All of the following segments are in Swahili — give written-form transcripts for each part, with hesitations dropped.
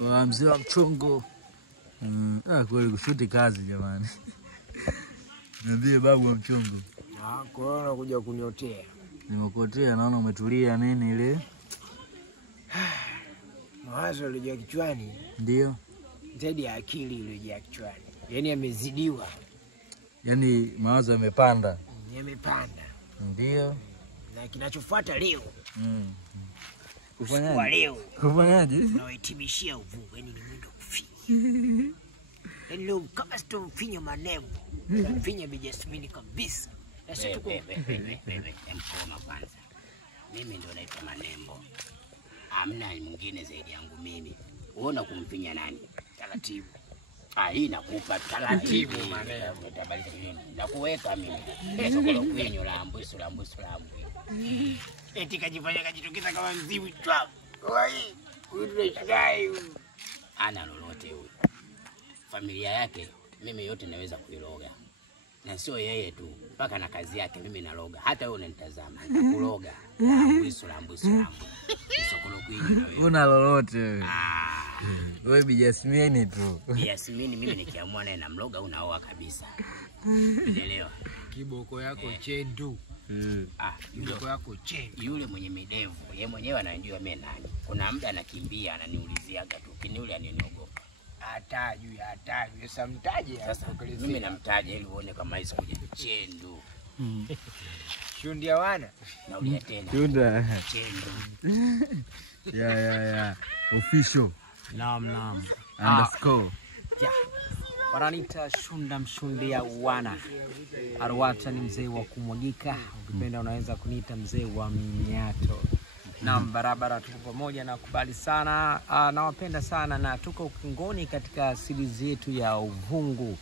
Mzee wa mchongo. Kweli kushuti kazi jamani. Niambie babu wa mchongo. Kwa hiyo unakuja kuniotea. Nimekuotea, naona umetulia nini ile? Mawazo yaliyojaa kichwani. Ndio. Zaidi ya akili iliyojaa kichwani. Yaani yamezidiwa. Yaani mawazo yamepanda. Yamepanda. Ndio. Na kinachofuata leo. Kufanyaje? Leo. Kufanyaje? Nawahitimishia uvuvi, yaani ni mwendo kufinya. Yaani leo kama sitomfinya Manembo, namfinya Bi Jasmine kabisa. Na sisi tuko mkoma kwanza. Mimi ndio naitwa Manembo. Hamna mwingine zaidi yangu mimi. Uona kumfinya nani? Taratibu. Hii nakupa taratibu Manembo. Utabalika mimi. Nakuweka mimi. Sokolo kwenyo la ambusu. Eti kajifanya kajitokeza kama mzimu chwa. Oi, huyu tunashidai. Ana lolote huyu. Familia yake mimi yote naweza kuiloga. Na sio yeye tu, mpaka na kazi yake mimi naloga. Hata wewe unanitazama, nakuloga. Lambu. Sokolo kwenyu na wewe. Una lolote wewe. Wewe Bi Jasmine tu. Bi Jasmine mimi nikiamua naye namloga unaoa kabisa. Unaelewa? Kiboko yako chendu. Kiboko yako chendu. Yule mwenye midevu, yeye mwenyewe anajua mimi nani. Kuna muda anakimbia ananiuliziaga tu. Kini yule ananiogopa. Atajui. Sasa mtaje. Sasa mimi namtaja ili uone kama hizo kuja chendu. Shundia wana. Naulia tena. Shunda. Chendu. Ya. Official. Naam. _ Ya. Wananiita Shunda mshundia wana. Arwata ni mzee wa kumwagika. Ukipenda unaweza kuniita mzee wa minyato. Naam, barabara tuko pamoja na kubali sana. Nawapenda sana na tuko ukingoni katika series yetu ya uvungu.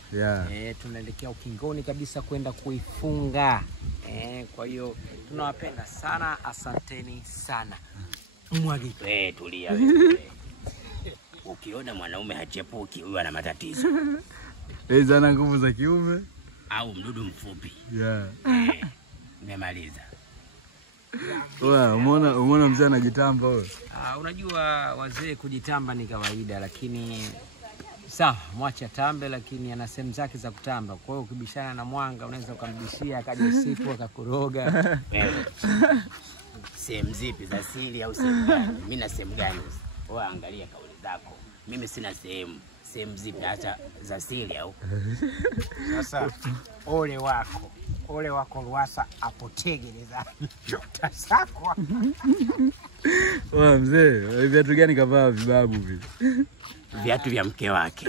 Tunaelekea ukingoni kabisa kwenda kuifunga. Kwa hiyo tunawapenda sana, asanteni sana. Mwagika. Tulia wewe. Ukiona mwanaume hachepuki huyu ana matatizo. Ana nguvu za kiume au mdudu mfupi. Nimemaliza. Umeona mzee anajitamba wewe. Unajua wazee kujitamba ni kawaida, lakini sawa, mwache atambe, lakini ana sehemu zake za kutamba. Kwa hiyo ukibishana na Mwanga unaweza ukambishia akaja usiku akakuroga. Sehemu zipi za siri au sehemu gani? Mimi na sehemu gani? Wewe angalia kauli zako. Mimi sina sehemu. Sehemu zipi hata za siri au? Sasa ole wako Ruasa apotege nidhani. Chota sako. Mzee, viatu gani kavaa vibabu vile? Viatu vya mke wake.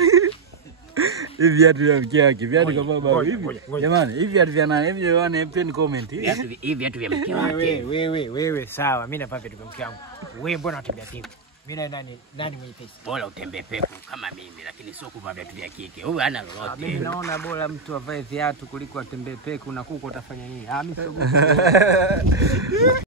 Hivi viatu vya mke wake, viatu kavaa babu hivi. Jamani, hivi viatu vya nani? Hivi wane mpeni comment. Hivi viatu vya mke wake. Wewe sawa, mimi napaa viatu vya mke wangu. Wewe mbona unatembea peku? Mimi nani mwenye pesa? Bora utembee peku kama mimi, lakini sio kuvaa viatu vya kike. Huyu hana lolote. Mimi naona bora mtu avae viatu kuliko atembee peku na kuko utafanya nini? Mimi sio